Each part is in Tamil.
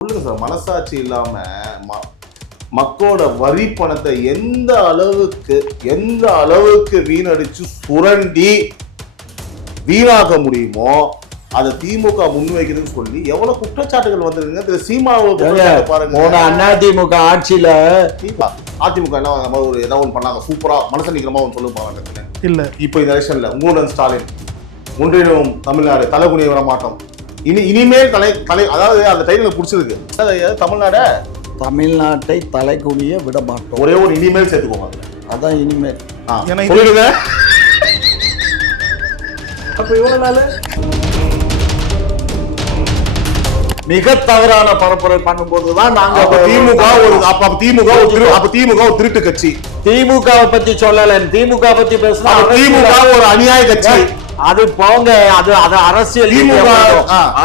சொல்லுங்க சார் மனசாட்சி இல்லாம ம- மக்களோட வரி பணத்தை எந்த அளவுக்கு எந்த அளவுக்கு வீணடிச்சு சுரண்டி வீணாக்க முடியுமோ அதை திமுக முன்வைக்குதுன்னு சொல்லி எவ்வளவு குற்றச்சாட்டுகள் வந்திருக்குங்க. திரு சீமாவை பாருங்க. போன அதிமுக ஆட்சியில திமுக அதிமுக என்ன நம்ம ஒரு ஏதாவது ஒன்று பண்ணாங்க சூப்பரா மனசு நிக்கிறமா ஒன்று சொல்லுவாங்க இல்ல. இப்போ இந்த எலெக்ஷன்ல உங்களுடன் ஸ்டாலின் ஒன்றிணைவும் தமிழ்நாடு தலைகுனிய வர மாட்டோம். இனி இனிமேல் தலை தலை அதாவது அந்த டைட்டில் பிடிச்சிருக்கு. அதாவது தமிழ்நாட? தமிழ்நாட்டை தலைக்குனிய விட மாட்டோம். ஒரே ஒரு இனிமேல் சேர்த்துக்கோங்க. அதான் இனிமேல். சொல்லிடுங்க அப்ப இவ்வளவு நாள்? மிக தவறான பரப்புரை பண்ணும்போதுதான் நாங்க அப்ப திமுக ஒரு அப்ப அப்ப திமுக ஒரு திரு அப்ப திமுக ஒரு திருட்டு கட்சி. திமுகவை பத்தி சொல்லல திமுக பத்தி பேசினா திமுக ஒரு அநியாய கட்சி. அது போங்க அது அது அரசியல்.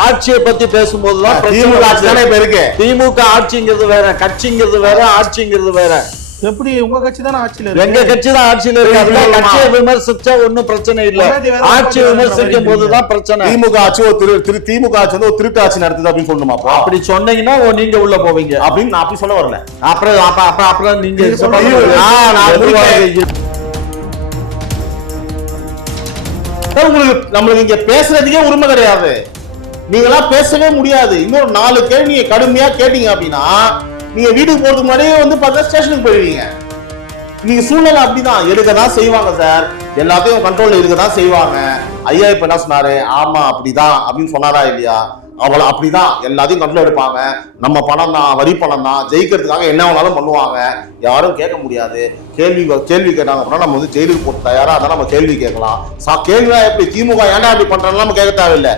ஆட்சியை பத்தி பேசும்போதுதான் திமுக ஆட்சி இருக்கு திமுக ஆட்சிங்கிறது வேற கட்சிங்கிறது வேற ஆட்சிங்கிறது வேற. எப்படி உங்க கட்சி தானே ஆட்சியில எங்க கட்சி தான் ஆட்சியில இருக்கு. கட்சியை விமர்சிச்சா ஒண்ணும் பிரச்சனை இல்ல. ஆட்சி விமர்சிக்கும் போதுதான் பிரச்சனை. திமுக ஆட்சி ஒரு திரு திமுக ஆட்சி வந்து ஒரு திருட்டு ஆட்சி நடத்துது அப்படின்னு சொல்லணுமா? அப்படி சொன்னீங்கன்னா ஓ, நீங்க உள்ள போவீங்க. அப்படின்னு நான் அப்படி சொல்ல வரல. அப்புறம் அப்ப அப்ப அப்புறம் நீங்க உங்களுக்கு நம்மளுக்கு இங்க பேசுறதுக்கே உரிமை கிடையாது. நீங்களாம் பேசவே முடியாது. இன்னொரு நாலு கேள்வி நீங்க கடுமையா கேட்டீங்க அப்படின்னா நீங்க வீட்டுக்கு போறதுக்கு முன்னாடியே வந்து பார்த்தா ஸ்டேஷனுக்கு போயிடுவீங்க. நீங்க சூழ்நிலை அப்படிதான். எடுக்க தான் செய்வாங்க சார் எல்லாத்தையும் கண்ட்ரோல்ல இருக்க தான் செய்வாங்க. ஐயா இப்ப என்ன சொன்னாரு? ஆமா அப்படிதான் அப்படின்னு சொன்னாரா இல்லையா? அவளை அப்படிதான் எல்லாத்தையும் கண்ட்ரோல் எடுப்பாங்க. நம்ம பணம் தான் வரி பணம் தான் ஜெயிக்கிறதுக்காக என்ன வேணாலும் பண்ணுவாங்க. யாரும் கேட்க முடியாது. கேள்வி கேள்வி கேட்டாங்க அப்படின்னா நம்ம வந்து ஜெயிலுக்கு போட்டு தயாராக அதான் நம்ம கேள்வி கேட்கலாம். சா கேள்வியா எப்படி? திமுக ஏன்டா அப்படி பண்ணுறதுலாம் நம்ம கேட்க தேவையில்லை.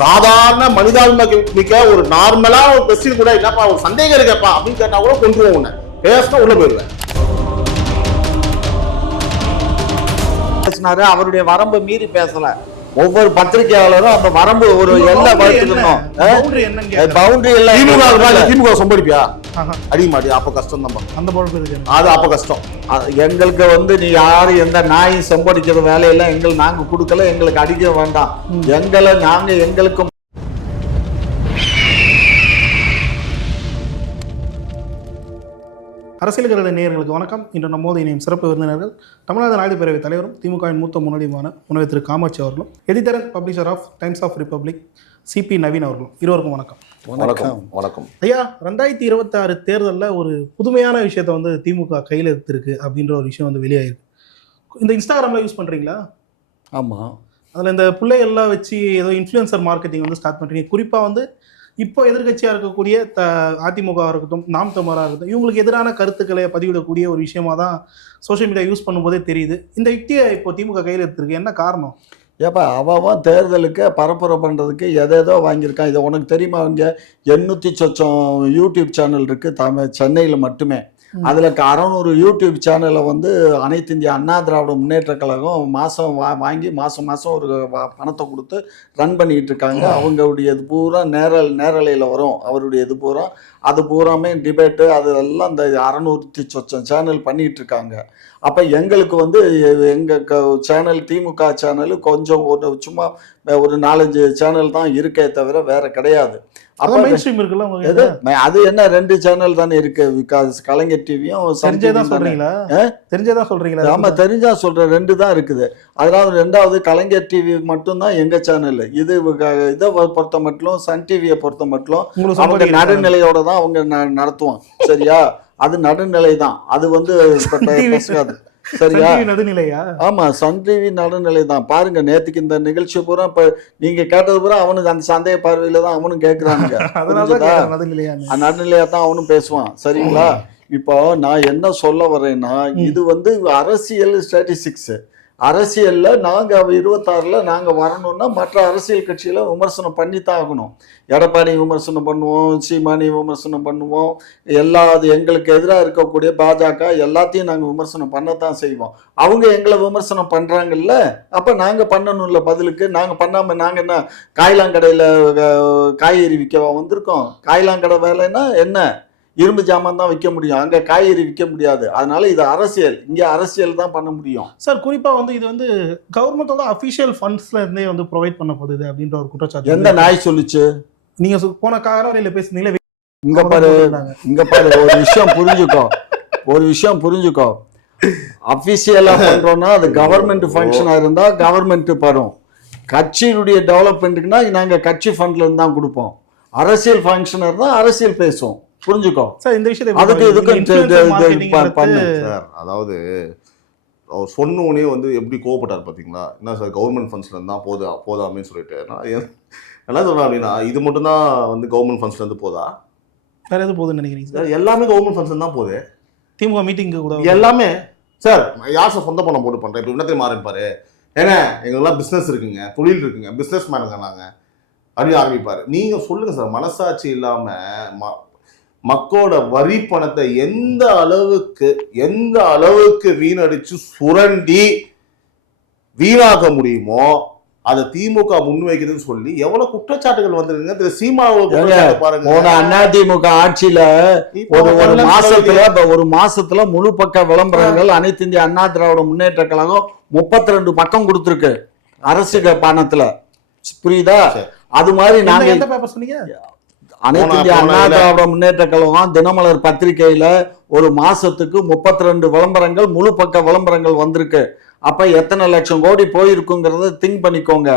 சாதாரண மனிதாபிமா மிக்க ஒரு நார்மலா ஒரு கொஸ்டின் கூட என்னப்பா ஒரு சந்தேகம் இருக்கப்பா அப்படின்னு கேட்டா கூட கொண்டுருவோம் உன்னை. பேசினா உள்ள போயிடுவேன். பேசினாரு அவருடைய வரம்பு மீறி பேசல. ஒவ்வொரு பத்திரிகையாளரும் அந்த வரம்பு ஒரு எல்லை வகுத்துக்கணும் பவுண்டரி. பவுண்டரி திமுக எல்லாம் திமுக சொம்படிப்பியா ஆஹா. அடி மாடி அப்ப கஷ்டம் தான் அந்த அது அப்ப கஷ்டம். எங்களுக்கு வந்து நீ யாரும் எந்த நாயும் செம்படிக்கிற வேலையெல்லாம் எங்களுக்கு நாங்க கொடுக்கல எங்களுக்கு அடிக்க வேண்டாம். எங்களை நாங்க எங்களுக்கு அரசியல் கருட நேயர்களுக்கு வணக்கம். இன்று நம்மோது இணையும் சிறப்பு விருந்தினர்கள் தமிழ்நாடு நாயுடு பேரவைத் தலைவரும் திமுகவின் மூத்த முன்னோடியுமான முனைவர் திரு காமாட்சி அவர்களும் editor publisher of Times of Republic Sibi Naveen அவர்களும். இருவருக்கும் வணக்கம். வணக்கம். வணக்கம். ஐயா ரெண்டாயிரத்தி இருபத்தி ஆறு தேர்தலில் ஒரு புதுமையான விஷயத்தை வந்து திமுக கையில் எடுத்திருக்கு அப்படின்ற ஒரு விஷயம் வந்து வெளியாயிருக்கு. இந்த இன்ஸ்டாகிராமில் யூஸ் பண்ணுறீங்களா ஆமா. அதில் இந்த பிள்ளைகள்லாம் வச்சு ஏதோ இன்ஃப்ளூயன்சர் மார்க்கெட்டிங் வந்து ஸ்டார்ட் பண்ணுறீங்க குறிப்பாக வந்து இப்போ எதிர்க்கட்சியாக இருக்கக்கூடிய த அதிமுகவாக இருக்கட்டும் நாம் தமிழாக இருக்கட்டும் இவங்களுக்கு எதிரான கருத்துக்களை பதிவிடக்கூடிய ஒரு விஷயமா தான் சோஷியல் மீடியா யூஸ் பண்ணும்போதே தெரியுது. இந்த யுக்தியை இப்போ திமுக கையில் எடுத்திருக்கு. என்ன காரணம்? ஏப்பா அவன் தேர்தலுக்கு பரப்புரை பண்ணுறதுக்கு எதேதோ வாங்கியிருக்கான். இதை உனக்கு தெரியுமா இங்கே எண்ணூற்றி சொச்சம் யூடியூப் சேனல் இருக்குது தமிழ் சென்னையில் மட்டுமே. அதில் அறநூறு யூடியூப் சேனலை வந்து அனைத்து இந்திய அண்ணா திராவிட முன்னேற்ற கழகம் மாதம் வா வாங்கி மாதம் மாதம் ஒரு பணத்தை கொடுத்து ரன் பண்ணிக்கிட்டு இருக்காங்க. அவங்களுடைய இது பூரா நேரல் நேரலையில் வரும். அவருடைய இது பூரா. அது பூராமே டிபேட்டு அது எல்லாம் இந்த அறநூற்றி சொச்சம் சேனல் பண்ணிக்கிட்டு இருக்காங்க. அப்போ எங்களுக்கு வந்து எங்கள் சேனல் திமுக சேனல் கொஞ்சம் ஒரு சும்மா ஒரு நாலஞ்சு சேனல் தான் இருக்கே தவிர வேற கிடையாது? அது என்ன ரெண்டு சேனல் தானே இருக்கு விகாஸ் கலைஞர் டிவியும் தெரிஞ்சே தான் சொல்றீங்களா? ஆ? தெரிஞ்சே தான் சொல்றீங்களா? ஆமா தெரிஞ்சா சொல்றேன் ரெண்டு தான் இருக்குது. அதனால ரெண்டாவது கலைஞர் டிவி மட்டும்தான் எங்க சேனல் இது இதை பொறுத்த மட்டும் சன் டிவியை பொறுத்த மட்டும் அவங்க நடுநிலையோட தான் அவங்க ந- நடத்துவான் சரியா? அது நடுநிலை தான் அது வந்து. பேசுகாது சரியா? நடுநிலையா? ஆமா சன் டிவி நடுநிலை தான் பாருங்க நேத்துக்கு இந்த நிகழ்ச்சி பூரா இப்ப நீங்க கேட்டது பூரா அவனுக்கு அந்த சந்தேக பார்வையில தான் அவனும் கேக்குறானுங்க. நடுநிலையா தான் அவனும் பேசுவான். சரிங்களா? இப்போ நான் என்ன சொல்ல வரேன்னா இது வந்து அரசியல் ஸ்டாட்டிஸ்டிக்ஸ் அரசியலில் நாங்கள் இருபத்தாறில் நாங்கள் வரணும்னா மற்ற அரசியல் கட்சியில் விமர்சனம் பண்ணி தான் ஆகணும். எடப்பாடி விமர்சனம் பண்ணுவோம் சீமானி விமர்சனம் பண்ணுவோம். எல்லா அது எங்களுக்கு எதிராக இருக்கக்கூடிய பாஜக எல்லாத்தையும் நாங்கள் விமர்சனம் பண்ணத்தான் செய்வோம். அவங்க எங்களை விமர்சனம் பண்ணுறாங்கல்ல அப்போ நாங்கள் பண்ணணும் பண்ணணும்ல பதிலுக்கு? நாங்கள் பண்ணாமல் நாங்கள் என்ன காய்லாங்கடையில் காய்கறி விற்கவா வந்திருக்கோம்? காய்லாங்கடை வேலைன்னா என்ன? இரும்பு ஜாமான் தான் விற்க முடியும். அங்க காய்கறி விற்க முடியாது. அதனால இது அரசியல். இங்க அரசியல் தான் பண்ண முடியும். சார் குறிப்பா வந்து இது வந்து கவர்மெண்டோட அபிஷியல் ஃபண்ட்ஸ்ல இருந்தே வந்து ப்ரொவைட் பண்ணப்படுது அப்படின்ற ஒரு குற்றச்சாட்டு எந்த நாய் சொல்லுச்சு? நீங்க போன காலவரையில பேசுனீங்களே இங்க பாரு இங்க பாரு ஒரு விஷயம் புரிஞ்சுக்கோ. ஒரு விஷயம் புரிஞ்சுக்கோ. அபிஷியலா பண்றோம்னா அது கவர்மெண்ட் ஃபங்க்ஷனா இருந்தா கவர்மெண்ட் படும். கட்சியினுடைய டெவலப்மெண்ட்டுக்குனா நாங்க கட்சி ஃபண்ட்ல இருந்து தான் கொடுப்போம். அரசியல் ஃபங்க்ஷனா இருந்தா அரசியல் பேசுவோம் புரிஞ்சுக்கோ. சார் இந்த விஷயத்தை அதுக்கு இதுக்கு பண்ணு. சார் அதாவது அவர் சொன்ன உடனே வந்து எப்படி கோவப்பட்டார் பார்த்தீங்களா என்ன சார் கவர்மெண்ட் ஃபண்ட்ஸ்ல இருந்தா போதா போதாமே சொல்லிட்டு. நான் என்ன சொல்றேன் அப்படின்னா இது மட்டும் தான் வந்து கவர்மெண்ட் ஃபண்ட்ஸ்ல இருந்து போதா? வேற எது போகுதுன்னு நினைக்கிறீங்க சார்? எல்லாமே கவர்மெண்ட் ஃபண்ட்ஸ்ல தான் போகுது திமுக மீட்டிங்கு கூட எல்லாமே. சார் யார் சார் சொந்த பணம் போட்டு பண்றேன்? இப்போ இன்னத்தை மாறிப்பாரு ஏங்க எங்களுக்கெல்லாம் பிஸ்னஸ் இருக்குங்க தொழில் இருக்குங்க பிஸ்னஸ் மேனுங்க நாங்க. அப்படின்னு ஆரம்பிப்பாரு. நீங்க சொல்லுங்க சார் மனசாட்சி இல்லாம ம- மக்களோட வரி பணத்தை எந்த அளவுக்கு எந்த அளவுக்கு வீணடிச்சு சுரண்டி வீணாக்க முடியுமோ அதை திமுக முன்வைக்குதுன்னு சொல்லி எவ்வளவு குற்றச்சாட்டுகள் வந்துருங்க திரு சீமாவை குற்றச்சாட்டு பாருங்க. போன அதிமுக ஆட்சியில ஒரு ஒரு மாசத்துல ஒரு மாசத்துல முழு பக்க விளம்பரங்கள் அனைத்து இந்திய அண்ணா திராவிட முன்னேற்ற கழகம் முப்பத்தி ரெண்டு பக்கம் கொடுத்துருக்கு. அரசு பணத்துல. புரியுதா. அது மாதிரி நாங்க எந்த பேப்பர் சொன்னீங்க? அனைத்து இந்திய அண்ணா திராவிட முன்னேற்ற கழகம் தினமலர் பத்திரிகையில ஒரு மாசத்துக்கு முப்பத்தி ரெண்டு விளம்பரங்கள் முழு பக்க விளம்பரங்கள் வந்திருக்கு. அப்ப எத்தனை லட்சம் கோடி போயிருக்குங்கிறத திங்க் பண்ணிக்கோங்க.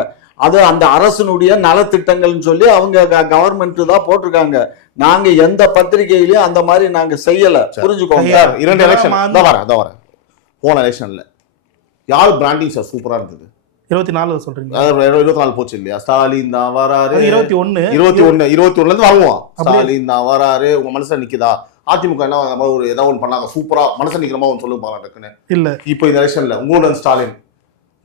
அது அந்த அரசனுடைய நலத்திட்டங்கள்னு சொல்லி அவங்க கவர்மெண்ட் தான் போட்டிருக்காங்க. நாங்க எந்த பத்திரிகையிலயும் அந்த மாதிரி நாங்க செய்யல. புரிஞ்சுக்கோங்க. இரண்டு எலெக்ஷன் போன எலெக்ஷன்ல யார் பிராண்டிங் சார் சூப்பரா இருந்தது? இருபத்தி நாலு சொல்றீங்க இருபத்தி நாலு போச்சு இல்லையா? ஸ்டாலின் தான் வராரு. இருபத்தி ஒண்ணு. இருபத்தி ஒண்ணு இருபத்தி ஒண்ணுல இருந்து வாங்குவோம். ஸ்டாலின் தான் வராரு. உங்க மனசுல நிக்குதா? அதிமுக என்ன அந்த மாதிரி ஒரு ஏதாவது ஒன்று பண்ணாங்க. சூப்பரா மனசுல நிக்கிற மாதிரி ஒன்று சொல்லுங்க பாக்கலாம் டக்குன்னு. இல்ல. இப்போ இந்த எலெக்ஷன்ல உங்களுடன் ஸ்டாலின்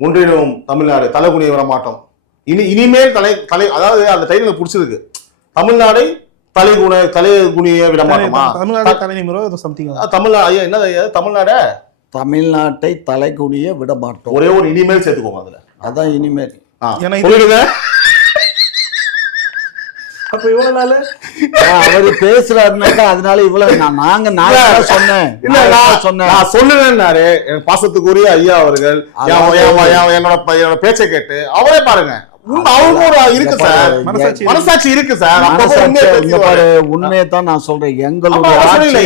ஒன்றியம் தமிழ்நாடு தலைகுனிய விட மாட்டோம். இனி இனிமேல் தலை தலை அதாவது அந்த டைட்டில் பிடிச்சிருக்கு. தமிழ்நாடை தலைகுண தலைகுனிய விட மாட்டோமா? தமிழ்நாடு தலைநிமிரோ சம்திங் தமிழ்நாடு ஐயா என்னது ஐயா? தமிழ்நாட? தமிழ்நாட்டை தலைகுனிய விட மாட்டோம். ஒரே ஒரு இனிமேல் சேர்த்துக்கோங்க அதுல. அதான் இனிமேல். அப்ப இவ்வளவு நாள்? அவரு பேசுறாருனாக்கா அதனால இவ்வளவு நான் நாங்க நான் சொன்னேன். இல்ல நான் சொன்னேன். நான் சொல்லுவேன்னாரு. என் பாசத்துக்குரிய ஐயா அவர்கள் என் என் என் என்னோட என்னோட பேச்சை கேட்டு அவரே பாருங்க. இருக்கு சார். மனசாட்சி மனசாட்சி இருக்கு சார். உண்மையை தான் நான் சொல்றேன். எங்களுடைய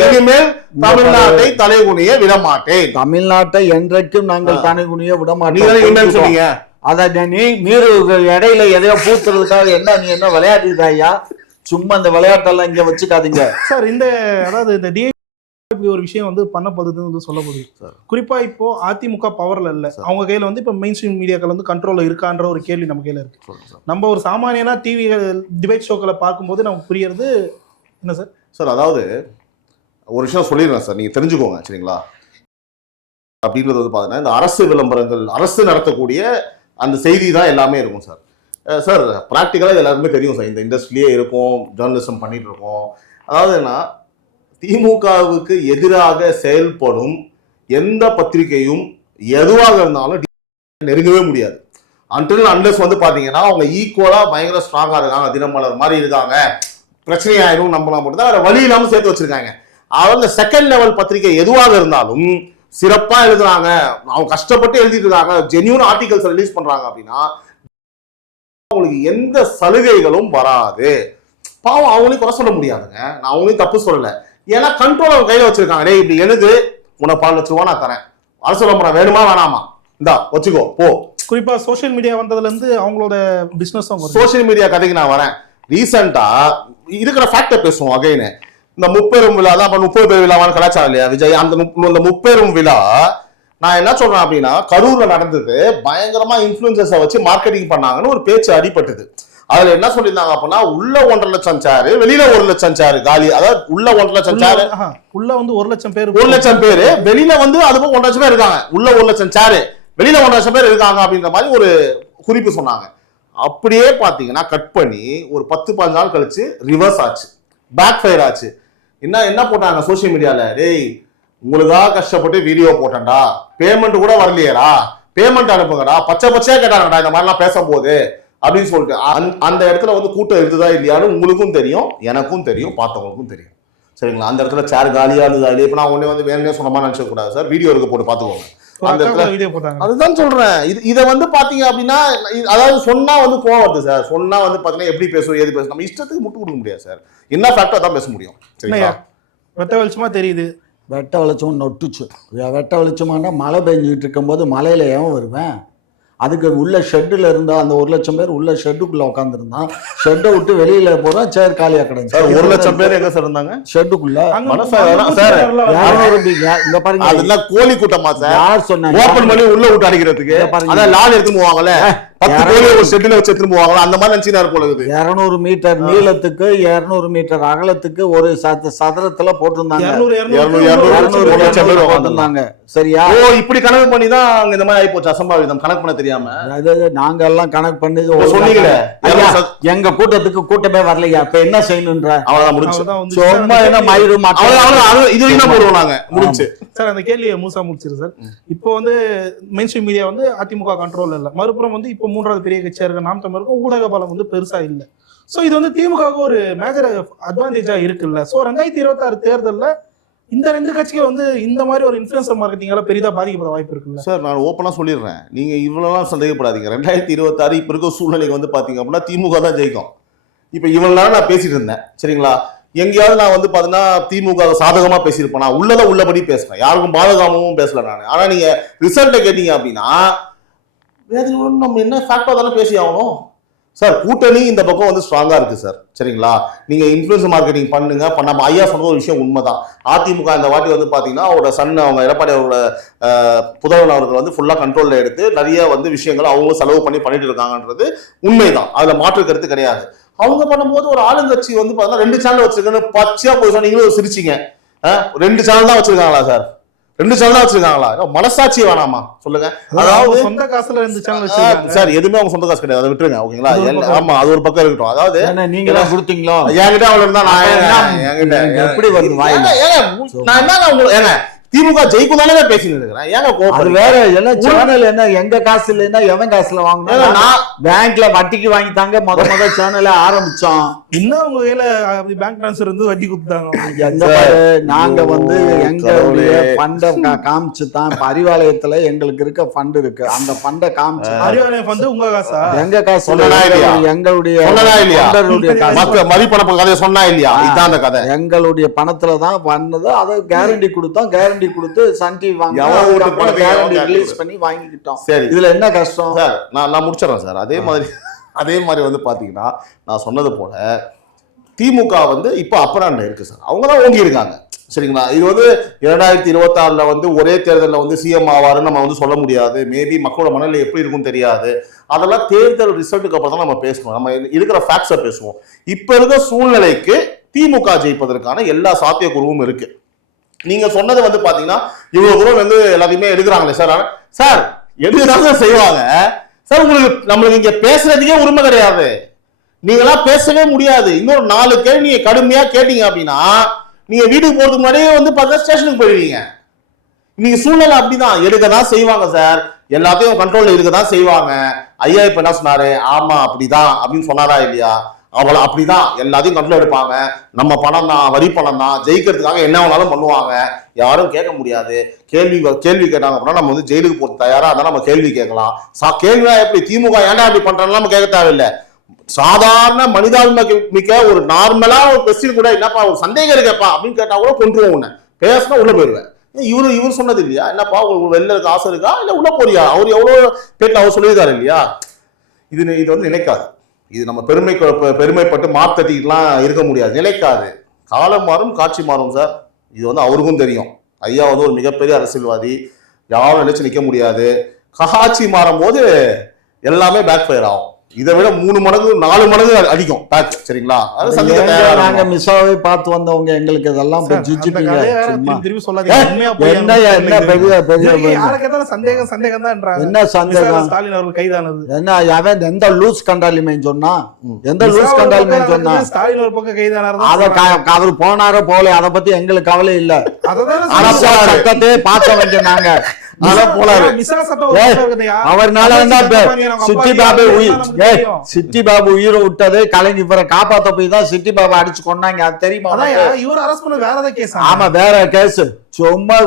இனிமேல் தமிழ்நாட்டை தலைகுனிய விட மாட்டேன் தமிழ்நாட்டை என்றைக்கும் நாங்கள் தலைகுனிய விட நீங்க தானே இனிமேல் மாட்டோம் சொன்னீங்க? அத நீ மீறு இடையில எதையோ பூத்துறதுக்காக என்ன நீ என்ன விளையாடுறீங்க ஐயா? சும்மா இந்த விளையாட்டெல்லாம் இங்க வச்சுக்காதீங்க. சார் இந்த அதாவது இந்த இப்படி ஒரு விஷயம் வந்து பண்ண போகுதுன்னு வந்து சொல்லப்படுது சார். குறிப்பா இப்போ அதிமுக பவர்ல இல்ல. அவங்க கையில வந்து இப்போ மெயின் ஸ்ட்ரீம் மீடியாக்கள் வந்து கண்ட்ரோல்ல இருக்கான்ற ஒரு கேள்வி நம்ம கையில இருக்கு. நம்ம ஒரு சாமானியனா டிவி டிபேட் ஷோக்களை பார்க்கும்போது நமக்கு புரியறது என்ன சார்? சார் அதாவது ஒரு விஷயம் சொல்லிடுறேன் சார். நீங்க தெரிஞ்சுக்கோங்க சரிங்களா? அப்படின்றது வந்து பாத்தீங்கன்னா இந்த அரசு விளம்பரங்கள் அரசு நடத்தக்கூடிய அந்த செய்தி தான் எல்லாமே இருக்கும் சார். சார் ப்ராக்டிக்கலாக எல்லாருக்குமே தெரியும் சார். இந்த இண்டஸ்ட்ரியிலே இருக்கும் ஜேர்னலிசம் பண்ணிட்டு இருக்கோம். அதாவது என்ன திமுகவுக்கு எதிராக செயல்படும் எந்த பத்திரிகையும் எதுவாக இருந்தாலும் நெருங்கவே முடியாது. அன்டில் அன்லஸ் வந்து பார்த்தீங்கன்னா அவங்க ஈக்குவலாக பயங்கர ஸ்ட்ராங்காக இருக்காங்க. தினமலர் மாதிரி இருக்காங்க. பிரச்சனையாயிரும் நம்பலாம் மட்டும் தான் வேற வழி இல்லாமல் சேர்த்து வச்சிருக்காங்க. அவங்க செகண்ட் லெவல் பத்திரிகை எதுவாக இருந்தாலும் சிறப்பாக எழுதுறாங்க. அவங்க கஷ்டப்பட்டு எழுதிட்டு இருக்காங்க. ஜென்யூன் ஆர்டிகல்ஸ் ரிலீஸ் பண்ணுறாங்க அப்படின்னா அவங்களுக்கு எந்த சலுகைகளும் வராது. பாவம் அவங்களையும் குறை சொல்ல முடியாதுங்க. நான் அவங்களையும் தப்பு சொல்லலை. ஏன்னா கண்ட்ரோல் அவங்க கையில வச்சிருக்காங்க. டேய் இப்படி எழுது உனக்கு பல லட்ச ரூபா நான் தரேன். அரசு வேணுமா வேணாமா? இந்தா வச்சுக்கோ போ. குறிப்பா சோஷியல் மீடியா வந்ததுல இருந்து அவங்களோட பிசினஸ் சோஷியல் மீடியா கதைக்கு நான் வரேன். ரீசெண்டா இருக்கிற ஃபேக்டை பேசுவோம் அகைனு இந்த முப்பெரும் விழா தான் அப்ப முப்பது பேர் விழாவான கலாச்சாரம் இல்லையா விஜய்? அந்த இந்த முப்பெரும் விழா நான் என்ன சொல்றேன் அப்படின்னா கரூர்ல நடந்தது பயங்கரமா இன்ஃபுளுசர்ஸை வச்சு மார்க்கெட்டிங் பண்ணாங்கன்னு ஒரு பேச்சு அடிபட்டது. அதுல என்ன சொல்லியிருந்தாங்க அப்படின்னா உள்ள ஒன்றரை லட்சம் சேரு வெளியில ஒரு லட்சம் சேரு காலி அதாவது உள்ள ஒன்றரை லட்சம் சேரு உள்ள வந்து ஒரு லட்சம் பேர் ஒரு லட்சம் பேரு வெளியில வந்து அதுவும் ஒன்றரை லட்சம் பேர் இருக்காங்க. உள்ள ஒரு லட்சம் சேரு வெளியில ஒன்றரை லட்சம் பேர் இருக்காங்க அப்படின்ற மாதிரி ஒரு குறிப்பு சொன்னாங்க. அப்படியே பாத்தீங்கன்னா கட் பண்ணி ஒரு பத்து பதினஞ்சு நாள் கழிச்சு ரிவர்ஸ் ஆச்சு. பேக் ஃபயர் ஆச்சு. என்ன என்ன போட்டாங்க சோஷியல் மீடியால டேய் உங்களுக்காக கஷ்டப்பட்டு வீடியோ போட்டேன்டா. பேமெண்ட் கூட வரலையேடா. பேமெண்ட் அனுப்புங்கடா. பச்சை பச்சையா கேட்டாங்கடா இந்த மாதிரிலாம் பேசும்போது. அப்படின்னு சொல்லிட்டு. அந்த- அந்த இடத்துல வந்து கூட்டம் இருந்ததா இல்லையான்னு உங்களுக்கும் தெரியும் எனக்கும் தெரியும் பார்த்தவங்களுக்கும் தெரியும். சரிங்களா? அந்த இடத்துல சேர் காலியா இருந்ததா இல்லையா? இப்போ நான் உடனே வந்து வேணும்னே சொன்ன மாதிரி நினைச்ச கூடாது சார். வீடியோ இருக்க போட்டு பார்த்துக்கோங்க. அந்த போட்டாங்க. அதுதான் சொல்றேன். இது இதை வந்து பாத்தீங்க அப்படின்னா அதாவது சொன்னா வந்து கோவம் வருது சார். சொன்னா வந்து பாத்தீங்கன்னா எப்படி பேசுவோம் ஏது பேசுவோம் நம்ம இஷ்டத்துக்கு முட்டு கொடுக்க முடியாது சார். என்ன ஃபேக்டோ அதான் பேச முடியும். சரிங்களா? வெட்ட வெளிச்சமா தெரியுது. வெட்ட வெளிச்சம் நொட்டுச்சு. வெட்ட வெளிச்சமானா மழை பெஞ்சிட்டு இருக்கும்போது மலையில ஏன் வருவேன். அதுக்கு உள்ள ஷெட்டில் இருந்தா அந்த ஒரு லட்சம் பேர் உள்ள ஷெட்டுக்குள்ள உட்காந்துருந்தான் ஷெட்டை விட்டு வெளியில போறோம் சேர் காலியா சார் ஒரு லட்சம் பேர் எங்க சார் இருந்தாங்க? ஷெட்டுக்குள்ள சார், பாருங்க. அதெல்லாம் கோழி கூட்டமா சார்? யார் சொன்னாங்க? ஓபன் பண்ணி உள்ள விட்டு அடிக்கிறதுக்கு. அதான் லால் எடுத்து போவாங்கல்ல. பத்து கோழி ஒரு செட்டில வச்சு எடுத்துட்டு போவாங்களா? அந்த மாதிரி நினைச்சு போல இருக்குது இருநூறு மீட்டர் நீளத்துக்கு இருநூறு மீட்டர் அகலத்துக்கு ஒரு சத சதுரத்துல போட்டிருந்தாங்க. சரியா? ஓ இப்படி கணக்கு பண்ணி தான் அங்க இந்த மாதிரி ஆகி போச்சு அசம்பாவிதம். கணக்கு பண்ண தெரியாம? அதாவது நாங்க எல்லாம் கணக்கு பண்ணி சொன்னீங்களே எங்க கூட்டத்துக்கு கூட்டமே வரலையா? இப்ப என்ன செய்யணுன்ற? அவ்வளவுதான் முடிச்சு. சும்மா என்ன மயிறு. அது இது வரைக்கும் தான் போடுவோம் நாங்க. முடிச்சு. சார் அந்த கேள்வியை மூசா முடிச்சிரு சார். இப்போ வந்து மெயின் ஸ்ட்ரீம் மீடியா வந்து அதிமுக கண்ட்ரோல் இல்ல. மறுபுறம் வந்து இப்போ மூன்றாவது பெரிய கட்சியாக இருக்க நாம் தமிழருக்கும் ஊடக பலம் வந்து பெருசாக இல்லை. ஸோ இது வந்து திமுகவுக்கு ஒரு மேஜர் அட்வான்டேஜாக இருக்குல்ல. ஸோ ரெண்டாயிரத்தி இருபத்தாறு தேர்தலில் இந்த ரெண்டு கட்சிகள் வந்து இந்த மாதிரி ஒரு இன்ஃபுளுசர் மார்க்கெட்டிங்கால பெரிதா பாதிக்கப்பட வாய்ப்பு இருக்குல்ல. சார் நான் ஓப்பனாக சொல்லிடுறேன். நீங்கள் இவ்வளோலாம் சந்தேகப்படாதீங்க. ரெண்டாயிரத்தி இருபத்தாறு இப்போ இருக்க சூழ்நிலைக்கு வந்து பார்த்தீங்க அப்படின்னா திமுக தான் ஜெயிக்கும். இப்போ இவ்வளோ நேரம் நான் பேசிட்டு இருந்தேன். சரிங்களா? எங்கேயாவது நான் வந்து பார்த்தீங்கன்னா திமுக சாதகமாக பேசியிருப்பேன். நான் உள்ளதை உள்ளபடி பேசுகிறேன் யாருக்கும் பாதகமாகவும் பேசல நான். ஆனால் நீங்கள் ரிசல்ட்டை கேட்டீங்க அப்படின்னா வேதனை நம்ம என்ன ஃபேக்டாக தானே பேசி ஆகணும். சார் கூட்டணி இந்த பக்கம் வந்து ஸ்ட்ராங்காக இருக்குது சார் சரிங்களா? நீங்கள் இன்ஃப்ளூயன்ஸ் மார்க்கெட்டிங் பண்ணுங்க. பண்ணாம ஐயா சொன்னது ஒரு விஷயம் உண்மை தான் அதிமுக இந்த வாட்டி வந்து பார்த்தீங்கன்னா அவரோட சன் அவங்க எடப்பாடி அவரோட புதவன் அவர்கள் வந்து ஃபுல்லாக கண்ட்ரோலில் எடுத்து நிறைய வந்து விஷயங்கள் அவங்களும் செலவு பண்ணி பண்ணிட்டு இருக்காங்கன்றது உண்மை தான் அதில் மாற்று கருத்து கிடையாது. அவங்க பண்ணும்போது ஒரு ஆளுங்கட்சி வந்து பார்த்தீங்கன்னா ரெண்டு சேனல் வச்சிருக்கேன்னு பச்சையாக போய் சொன்னீங்களும் சிரிச்சிங்க. ரெண்டு சேனல் தான் வச்சிருக்காங்களா சார் ரெண்டு சேனல் தான் வச்சிருக்காங்களா? மனசாட்சி வேணாமா? சொல்லுங்க. அதாவது சொந்த காசுல ரெண்டு சேனல் சார் எதுவுமே அவங்க சொந்த காசு கிடையாது. அதை விட்டுருங்க ஓகேங்களா? அது ஒரு எல்லா- பக்கம். ஆமா அது ஒரு பக்கம் இருக்கட்டும். அதாவது நீங்க தான் கொடுத்தீங்களோ? என்கிட்ட அவ்வளவு இருந்தா நான் என்ன? என்கிட்ட எப்படி வருது நான் என்னங்க உங்களுக்கு ஏங்க திமுக ஜெயிக்கும் தானே பேசிட்டு இருக்கிறேன். ஏங்க அது கோபம் வேற எல்லாம் சேனல் என்ன எங்க காசு இல்லைன்னா எவன் காசுல வாங்கணும் நான் பேங்க்ல வட்டிக்கு வாங்கிட்டாங்க முத முத சேனல ஆரம்பிச்சோம். இன்னும் உங்க கையில அப்படி பேங்க் ட்ரான்ஸ்ஃபர் இருந்து வட்டி கொடுத்தாங்க. நாங்க வந்து எங்களுடைய. ஃபண்ட காமிச்சு தான் அறிவாலயத்துல எங்களுக்கு இருக்க ஃபண்ட் இருக்கு. அந்த ஃபண்ட காமிச்சு அறிவாலயம் வந்து உங்க காசா? எங்க காசு? எங்களுடைய மதிப்பணப்பு கதையை சொன்னா இல்லையா. இதான் அந்த கதை. எங்களுடைய பணத்துல தான் பண்ணது அதை கேரண்டி கொடுத்தோம் கேரண்டி கொடுத்து சன் டிவி வாங்க கேரண்டி ரிலீஸ் பண்ணி வாங்கிக்கிட்டோம். சரி. இதுல என்ன கஷ்டம்? சார் நான் நான் முடிச்சிடறேன் சார். அதே மாதிரி அதே மாதிரி வந்து பாத்தீங்கன்னா நான் சொன்னது போல திமுக வந்து இப்போ அப்பராண்ட இருக்கு சார். அவங்க தான் ஓங்கி இருக்காங்க சரிங்களா? இது வந்து இரண்டாயிரத்தி இருபத்தாறுல வந்து ஒரே தேர்தலில் வந்து சிஎம் ஆவாருன்னு நம்ம வந்து சொல்ல முடியாது. மேபி மக்களோட மனநிலை எப்படி இருக்கும்னு தெரியாது. அதெல்லாம் தேர்தல் ரிசல்ட்டுக்கு அப்புறம் தான் நம்ம பேசணும். நம்ம இருக்கிற ஃபேக்ட்ஸை பேசுவோம். இப்போ இருக்க சூழ்நிலைக்கு திமுக ஜெயிப்பதற்கான எல்லா சாத்தியக்கூறுவும் இருக்கு. நீங்க சொன்னது வந்து பாத்தீங்கன்னா இவ்வளவு தூரம் வந்து எல்லாத்தையுமே எடுக்கிறாங்களே சார். சார் எடுக்கிறாங்க செய்வாங்க? சார் உங்களுக்கு நம்மளுக்கு இங்க பேசுறதுக்கே உரிமை கிடையாது. நீங்களாம் பேசவே முடியாது. இன்னொரு நாலு கேள்வி நீங்க கடுமையா கேட்டீங்க அப்படின்னா நீங்க வீட்டுக்கு போறதுக்கு முன்னாடியே வந்து பார்த்தா ஸ்டேஷனுக்கு போயிடுவீங்க நீங்க சூழ்நிலை அப்படிதான். எடுக்க தான் செய்வாங்க சார். எல்லாத்தையும் கண்ட்ரோல்ல இருக்க தான் செய்வாங்க. ஐயா இப்ப என்ன சொன்னாரு? ஆமா அப்படிதான். அப்படின்னு சொன்னாரா இல்லையா? அவளை அப்படிதான் எல்லாத்தையும் கண்ட்ரோல் எடுப்பாங்க. நம்ம பணம் தான் வரி பணம் தான் ஜெயிக்கிறதுக்காக என்ன வேணாலும் பண்ணுவாங்க. யாரும் கேட்க முடியாது. கேள்வி கேள்வி கேட்டாங்க அப்படின்னா நம்ம வந்து ஜெயிலுக்கு போறது தயாரா இருந்தால் நம்ம கேள்வி கேட்கலாம். சா கேள்வியா எப்படி? திமுக ஏன்டா அப்படி பண்றோம்னு நம்ம கேட்க தேவையில்லை. சாதாரண மனிதாபிமை மிக்க ஒரு நார்மலா ஒரு கொஸ்டின் கூட என்னப்பா ஒரு சந்தேகம் இருக்கப்பா அப்படின்னு கேட்டா கூட கொண்டுருவோம் உன்னை. பேசினா உள்ள போயிடுவேன். இவரு இவர் சொன்னது இல்லையா? என்னப்பா உங்களுக்கு வெளில இருக்க ஆசை இருக்கா? இல்ல உள்ள போறியா? அவர் எவ்வளவு பேர்ல அவர் சொல்லியிருக்காரு இல்லையா? இது இது வந்து நினைக்காது. இது நம்ம பெருமை பெருமைப்பட்டு மாத்தட்டிக்கிட்டுலாம் இருக்க முடியாது. நிலைக்காது. காலம் மாறும் காட்சி மாறும் சார் இது வந்து அவருக்கும் தெரியும். ஐயா வந்து ஒரு மிகப்பெரிய அரசியல்வாதி. யாரும் நினைச்சு நிற்க முடியாது. காட்சி மாறும் போது எல்லாமே பேக் ஃபயர் ஆகும். இதை விட மூணு மடங்கு நாலு மடங்கு அடிக்கும் பேக் சரிங்களா? நாங்க. மிஸ்ஸாவே பார்த்து வந்தவங்க எங்களுக்கு இதெல்லாம் என்ன பெரிய பெரிய சந்தேகம் சந்தேகம் தான் என்ன சந்தேகம்? ஸ்டாலின் அவர்கள் கைதானது. என்ன அவன் எந்த லூஸ் கண்டாலிமைன்னு சொன்னா. எந்த லூஸ் பக்கம் சொன்னா? ஸ்டாலின் ஒரு பக்கம் கைதானாரு அத அவர் போனாரோ போல அத பத்தி எங்களுக்கு கவலை இல்ல. போனாரு. சட்டத்தையே பார்க்க வேண்டிய நாங்க. அவர்னால அப்பா பாபு யாரு உயிர். சிட்டி பாபு உயிரை விட்டது கலைஞர் இவரை காப்பாத்த போய் தான் சிட்டி பாபு அடிச்சு கொண்டாங்க அது தெரியுமா? இவர் அரஸ்ட் பண்ண வேற ஏதாவது கேஸ் ஆமா வேற கேஸ் சும்மா.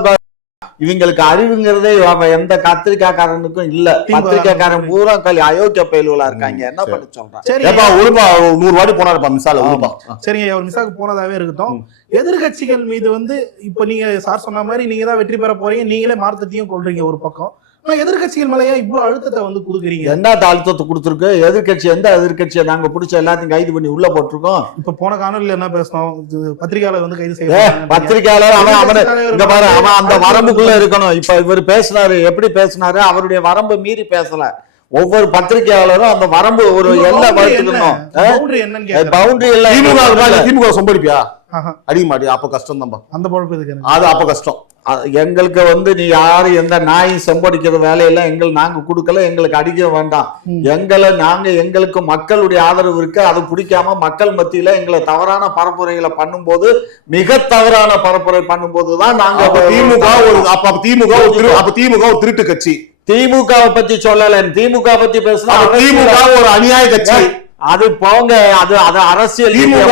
இவங்களுக்கு அறிவுங்கிறதே அவ எந்த கத்திரிக்காய்க்காரனுக்கும் இல்ல. திமுக பத்திரிக்காய்க்காரன் பூரா கல் அயோக்கிய பயலுகளா இருக்காங்க. என்ன. பண்ண சொல்றேன் சரி. ஏப்பா உருப்பா நூறு வாட்டி போனாருப்பா மிசால உருப்பா. சரிங்க அவர் மிஸ்ஸாக்கு போனதாவே இருக்கட்டும். எதிர்கட்சிகள் மீது வந்து இப்ப நீங்க சார் சொன்ன மாதிரி நீங்க தான் வெற்றி பெற போறீங்க. நீங்களே மார்த்தத்தையும் கொள்றீங்க ஒரு பக்கம். ஆனா எதிர்கட்சிகள் மேல ஏன் இவ்வளவு அழுத்தத்தை வந்து கொடுக்குறீங்க? என்ன அழுத்தத்தை கொடுத்துருக்கு? எதிர்க்கட்சி எந்த எதிர்க்கட்சியை நாங்க பிடிச்ச எல்லாத்தையும் கைது பண்ணி உள்ள போட்டிருக்கோம்? இப்ப போன காணொலியில என்ன பேசணும் பத்திரிகையாளர் வந்து கைது செய்ய பத்திரிக்கையாளர் அவன் அவனை இங்க பாரு அவன் அந்த வரம்புக்குள்ள இருக்கணும். இப்ப இவர் பேசினாரு எப்படி பேசினாரு? அவருடைய வரம்பு மீறி பேசல. ஒவ்வொரு பத்திரிக்கையாளரும் அந்த வரம்பு ஒரு எல்லை வகுத்துக்கணும் பவுண்டரி எல்லாம் திமுக சொம்படிப்பியா ஆஹா, அடிக்க மாட்டியா அப்ப கஷ்டம் தான்ப்பா அந்த பொழப்பு. அது அப்ப கஷ்டம். எங்களுக்கு வந்து நீ யாரு எந்த நாயும் செம்படிக்கிற வேலையெல்லாம் எங்கள் நாங்க கொடுக்கல எங்களுக்கு அடிக்க வேண்டாம். எங்களை நாங்க எங்களுக்கு மக்களுடைய ஆதரவு இருக்கு. அது பிடிக்காம மக்கள் மத்தியில எங்களை தவறான பரப்புரைகளை பண்ணும்போது மிக தவறான பரப்புரை பண்ணும்போது தான் நாங்க திமுக ஒரு அப்ப திமுக அப்ப திமுக ஒரு திருட்டு கட்சி. திமுகவை பத்தி சொல்லல திமுக பத்தி பேசினா திமுக ஒரு அநியாய கட்சி. அது போங்க அது அது அரசியல் திமுக.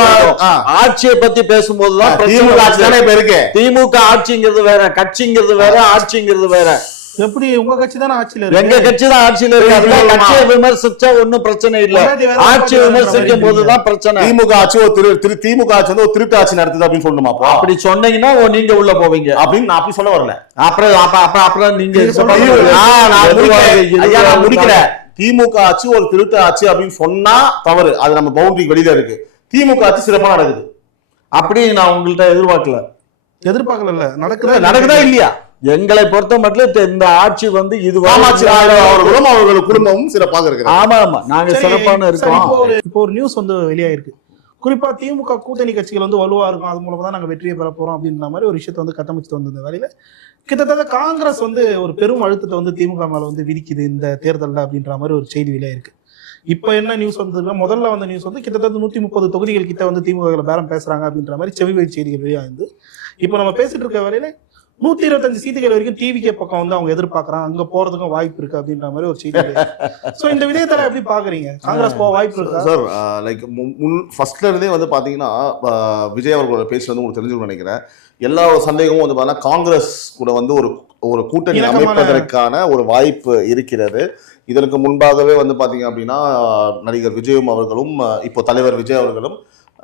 ஆட்சியை பத்தி பேசும்போதுதான் திமுக ஆட்சி. தானே இப்ப இருக்கு? திமுக ஆட்சிங்கிறது வேற கட்சிங்கிறது வேற ஆட்சிங்கிறது வேற. எப்படி உங்க கட்சி தானே ஆட்சியில எங்க இருக்கு கட்சி தான் ஆட்சியில இருக்கு. கட்சியை விமர்சிச்சா ஒண்ணும் பிரச்சனை இல்ல. ஆட்சி விமர்சிக்கும் போதுதான் பிரச்சனை. திமுக ஆட்சி ஒரு திரு திரு திமுக ஆட்சி வந்து ஒரு திருட்டு ஆட்சி நடத்துது அப்படின்னு சொல்லணுமா அப்போ? அப்படி சொன்னீங்கன்னா ஓ, நீங்க உள்ள போவீங்க. அப்படின்னு நான் அப்படி சொல்ல வரல. அப்புறம் அப்ப அப்ப அப்புறம் நீங்க முடிக்கிறேன். திமுக ஆட்சி ஒரு திருட்டு ஆட்சி அப்படின்னு சொன்னா தவறு. அது நம்ம பவுண்டரி வெளியில இருக்கு. திமுக ஆட்சி சிறப்பா நடக்குது. அப்படி நான் உங்கள்ட்ட எதிர்பார்க்கல. எதிர்பார்க்கல நடக்குதா நடக்குதா இல்லையா? எங்களை பொறுத்த மட்டும் இந்த- இந்த ஆட்சி வந்து இது அவர்களும் அவர்கள் குடும்பமும் சிறப்பாக இருக்கிறார் ஆமா ஆமா. நாங்க சிறப்பான இருக்கோம். இப்போ ஒரு நியூஸ் வந்து வெளியாயிருக்கு. குறிப்பாக திமுக கூட்டணி கட்சிகள் வந்து வலுவாக இருக்கும். அது மூலமாக தான் நாங்கள் வெற்றியை பெற போகிறோம் அப்படின்ற மாதிரி ஒரு விஷயத்தை வந்து கட்டமைச்சிட்டு வந்திருந்த வேலையில் கிட்டத்தட்ட காங்கிரஸ் வந்து ஒரு பெரும் அழுத்தத்தை வந்து திமுக மேலே வந்து விதிக்குது இந்த தேர்தலில் அப்படின்ற மாதிரி ஒரு செய்தி வெளியாயிருக்கு இப்போ என்ன நியூஸ் வந்ததுன்னா முதல்ல வந்த நியூஸ் வந்து கிட்டத்தட்ட நூற்றி முப்பது தொகுதிகள் கிட்ட வந்து திமுக பேரம் பேசுகிறாங்க அப்படின்ற மாதிரி செவிவழி செய்திகள் வெளியாகுது இப்போ நம்ம பேசிட்டு இருக்க வரையில நூத்தி இருபத்தஞ்சு சீட்டுகள் வரைக்கும் டிவிகே பக்கம் வந்து அவங்க எதிர்பார்க்கறாங்க. அங்க போறதுக்கும் வாய்ப்பு இருக்கு அப்படின்ற மாதிரி ஒரு செய்தி சோ இந்த விதயத்தை எப்படி பாக்குறீங்க? காங்கிரஸ் போக வாய்ப்பு இருக்கா? சார் லைக் முன் ஃபர்ஸ்ட்ல இருந்தே வந்து பாத்தீங்கன்னா ஆஹ், விஜய் அவர்களோட பேச்சு வந்து உங்களுக்கு தெரிஞ்சுக்கணும்னு நினைக்கிறேன். எல்லா சந்தேகமும் வந்து பார்த்தீங்கன்னா காங்கிரஸ் கூட வந்து ஒரு ஒரு கூட்டணி அமைப்பதற்கான ஒரு வாய்ப்பு இருக்கிறது. இதற்கு முன்பாகவே வந்து பாத்தீங்க அப்படின்னா நடிகர் விஜயும் அவர்களும் ஆஹ், இப்போ தலைவர் விஜய் அவர்களும்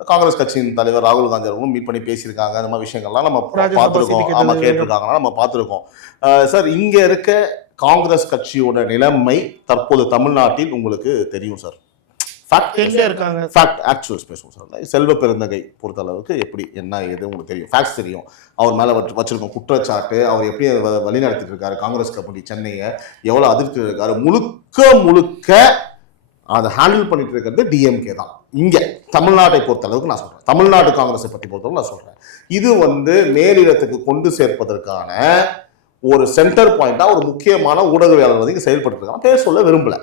காங்கிரஸ் கட்சியின் தலைவர் ராகுல் காந்தி அவர்களும் மீட் பண்ணி பேசியிருக்காங்க. அந்த மாதிரி விஷயங்கள்லாம் நம்ம பார்த்துருக்கோம். சீட்டு ஆமா கேட்டது. கேட்டிருக்காங்கன்னா நம்ம பார்த்துருக்கோம். சார் இங்க இருக்க காங்கிரஸ் கட்சியோட நிலைமை தற்போது தமிழ்நாட்டில் உங்களுக்கு தெரியும் சார். Fact எங்க இருக்காங்க ஃபேக்ட் ஆக்சுவல்ஸ் பேசுவோம் சார். செல்வ பெருந்தகை பொறுத்த அளவுக்கு எப்படி என்ன ஏது உங்களுக்கு தெரியும்? ஃபேக்ட்ஸ் தெரியும். அவர் மேலே வச்சு வச்சிருக்கோம் குற்றச்சாட்டு அவர் எப்படி வழி நடத்திட்டு இருக்காரு? காங்கிரஸ் கமிட்டி சென்னையை எவ்வளோ அதிர்ச்சி இருக்காரு? முழுக்க முழுக்க அதை ஹேண்டில் பண்ணிட்டு இருக்கிறது டிஎம்கே தான். இங்கே தமிழ்நாட்டை பொறுத்த அளவுக்கு நான் சொல்கிறேன் தமிழ்நாடு காங்கிரஸை பற்றி பொறுத்தளவுக்கு நான் சொல்கிறேன் இது வந்து மேலிடத்துக்கு கொண்டு சேர்ப்பதற்கான ஒரு சென்டர் பாயிண்டாக ஒரு முக்கியமான ஊடகவியலாளர் வந்து இங்கே செயல்பட்டுருக்காங்க பேர் சொல்ல விரும்பலை.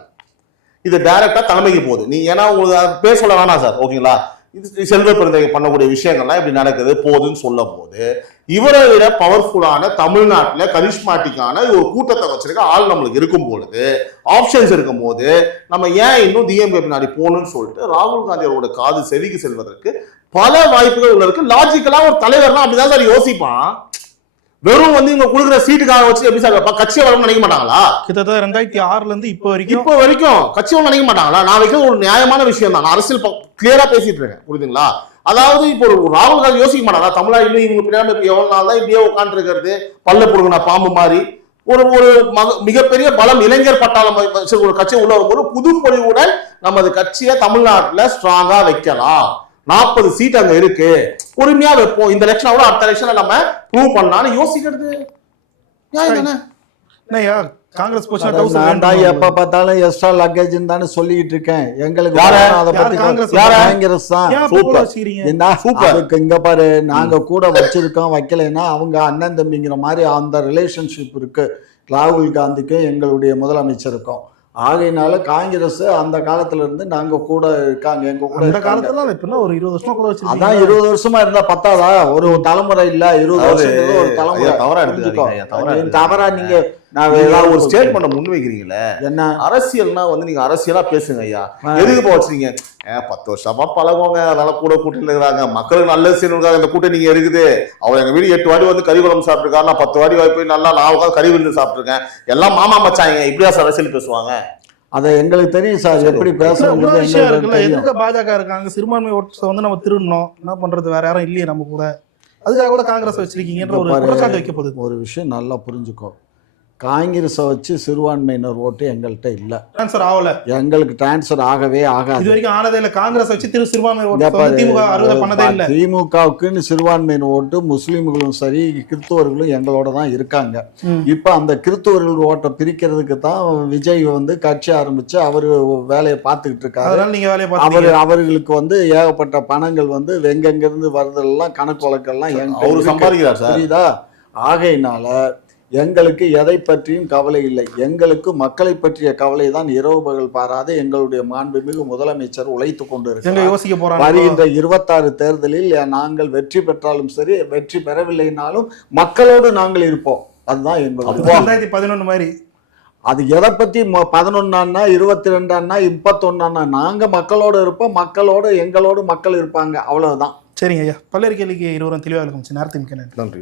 இது டைரெக்டாக தலைமைக்கு போகுது. நீ ஏன்னா உங்களுக்கு பேர் சொல்ல வேணாம் சார். ஓகேங்களா? இது செல்வ பிறந்தகை பண்ணக்கூடிய விஷயங்கள்லாம் இப்படி நடக்குது போகுதுன்னு சொல்லும் போது இவரை விட பவர்ஃபுல்லான தமிழ்நாட்டில் கரிஷ்மாட்டிக்கான ஒரு கூட்டத்தை வச்சிருக்க ஆள் நம்மளுக்கு இருக்கும் பொழுது ஆப்ஷன்ஸ் இருக்கும் போது நம்ம ஏன் இன்னும் டிஎம்கே பின்னாடி போகணும்னு சொல்லிட்டு ராகுல் காந்தி அவரோட காது செவிக்கு செல்வதற்கு பல வாய்ப்புகள் உள்ள இருக்கு. லாஜிக்கலா ஒரு தலைவர்னா அப்படிதான் சார் யோசிப்பான். வெறும் வந்து இவங்க கொடுக்குற சீட்டுக்காக வச்சு எப்படி சார்? கட்சியை வரணும்னு நினைக்க மாட்டாங்களா? கிட்டத்தட்ட ரெண்டாயிரத்தி ஆறுல இருந்து இப்போ வரைக்கும் இப்போ வரைக்கும் கட்சியும் நினைக்க மாட்டாங்களா? நான் வைக்கிறது ஒரு நியாயமான விஷயம் தான் நான் அரசியல் கிளியரா பேசிட்டு இருக்கேன். புரியுதுங்களா? அதாவது இப்போ ஒரு ராகுல் காந்தி யோசிக்க மாட்டாங்களா தமிழ்நாடு இவங்க பின்னாடி இப்போ எவ்வளோ நாள் தான் இப்படியே உட்காந்துருக்கிறது பல்ல புடுங்கின பாம்பு மாதிரி. ஒரு ஒரு மக மிகப்பெரிய பலம் இளைஞர் பட்டாளம் ஒரு கட்சி உள்ள வரும்போது புது பொழிவுடன் நமது கட்சியை தமிழ்நாட்டில் ஸ்ட்ராங்காக வைக்கலாம். நாற்பது சீட் அங்க இருக்கு. பொறுமையாக வைப்போம். இந்த எலெக்ஷனை விட அடுத்த எலெக்ஷனை நம்ம ப்ரூவ் பண்ணலான்னு யோசிக்கிறது. ஏன் தானே? என்னய்யா காங்கிரஸ் அதான் தான் எப்ப பார்த்தாலும் எக்ஸ்ட்ரா லக்கேஜ் தானே சொல்லிக்கிட்டு இருக்கேன். எங்களுக்கு அதை பத்தி காங்கிரஸ் தான். சூப்பர். இங்க பாரு நாங்க கூட வச்சிருக்கோம் வைக்கலைன்னா அவங்க அண்ணன் தம்பிங்கிற மாதிரி அந்த ரிலேஷன்ஷிப் இருக்கு. ராகுல் காந்திக்கும் எங்களுடைய முதலமைச்சருக்கும். ஆகையினால காங்கிரஸ் அந்த காலத்துல இருந்து நாங்க கூட இருக்காங்க எங்க கூட இருக்காங்க. காலத்துல இப்ப ஒரு இருபது வருஷமா கூட அதான் வச்சிருக்கீங்க இருபது வருஷமா இருந்தா பத்தாதா? ஒரு தலைமுறை இல்ல இருபது வருஷம் ஒரு தலைமுறை. தவறா எடுத்துக்காதீங்க. தவறா நீங்க நான் நீங்க ஏதாவது ஒரு ஸ்டேட்மெண்ட் முன் வைக்கிறீங்களே என்ன? அரசியல்னா வந்து நீங்க அரசியலா பேசுங்க ஐயா. எதுக்கு இப்போ வச்சுறீங்க ஏ, பத்து வருஷமா பழகுவாங்க அதனால கூட கூட்டணியில் இருக்கிறாங்க. மக்களுக்கு நல்லது செய்யணுக்காக இந்த கூட்டணி இங்க இருக்குது. அவர் எங்க வீடு எட்டு வாட்டி வந்து கறி குழம்பு சாப்பிட்டுருக்காரு நான் பத்து வாட்டி போய் நல்லா நான் உட்காந்து கறி விருந்து சாப்பிட்டுருக்கேன். எல்லாம் மாமா மச்சாங்க இப்படியா சார் அரசியல் பேசுவாங்க? அதை எங்களுக்கு தெரியும் சார் எப்படி பேசணுங்கிறது விஷயம் இருக்குல்ல எதுக்கு பாஜக இருக்காங்க? சிறுபான்மை ஓட்ஸை வந்து நம்ம திருடணும். என்ன பண்றது? வேற யாரும் இல்லையே நம்ம கூட. அதுக்காக கூட காங்கிரஸ் வச்சிருக்கீங்கன்ற ஒரு. குற்றச்சாட்டு வைக்கப்படுது ஒரு விஷயம் நல்லா புரிஞ்சுக்கோ. காங்கிரஸை வச்சு சிறுபான்மையினர் ஓட்டு எங்கள்கிட்ட இல்லை. ட்ரான்ஸ்ஃபர் ஆகல. எங்களுக்கு டிரான்ஸ்ஃபர் ஆகவே இது ஆகாது. வரைக்கும் ஆனதே இல்ல. காங்கிரஸ் வச்சு திரு சிறுபான்மை ஓட்டு திமுகவுக்குன்னு சிறுபான்மையினர் ஓட்டு முஸ்லீம்களும் சரி கிறிஸ்துவர்களும் எங்களோட தான் இருக்காங்க. இப்ப அந்த கிறிஸ்துவர்கள் ஓட்டை பிரிக்கிறதுக்கு தான் விஜய் வந்து கட்சி ஆரம்பிச்சு அவரு வேலையை பார்த்துக்கிட்டு இருக்காரு. அதனால நீங்க வேலையை அவர் அவர்களுக்கு வந்து ஏகப்பட்ட பணங்கள் வந்து எங்கெங்கிருந்து வருதெல்லாம் கணக்கு வழக்கெல்லாம் அவரு. சம்பாதிக்கிறார் சார். புரியுதா? ஆகையினால எங்களுக்கு எதை பற்றியும் கவலை இல்லை. எங்களுக்கு மக்களை பற்றிய கவலை தான் இரவு பகல் பாராத. எங்களுடைய மாண்புமிகு முதலமைச்சர் உழைத்து கொண்டு எங்க இருக்கிறார் யோசிக்க போறாங்க வருகின்ற இருபத்தாறு தேர்தலில் நாங்கள் வெற்றி பெற்றாலும் சரி வெற்றி பெறவில்லைனாலும் மக்களோடு நாங்கள் இருப்போம். அதுதான் எங்களுடைய ரெண்டாயிரத்தி பதினொன்னு மாதிரி. அது எதை பத்தி பதினொன்னான்னா இருபத்தி ரெண்டான்னா முப்பத்தொன்னான்னா நாங்க மக்களோட இருப்போம். மக்களோட எங்களோட மக்கள் இருப்பாங்க. அவ்வளவுதான். சரிங்க ஐயா. பல்லரி கேள்விக்கு இருவரும் தெளிவாக இருக்கும். நேரத்தின் நன்றி. நன்றி.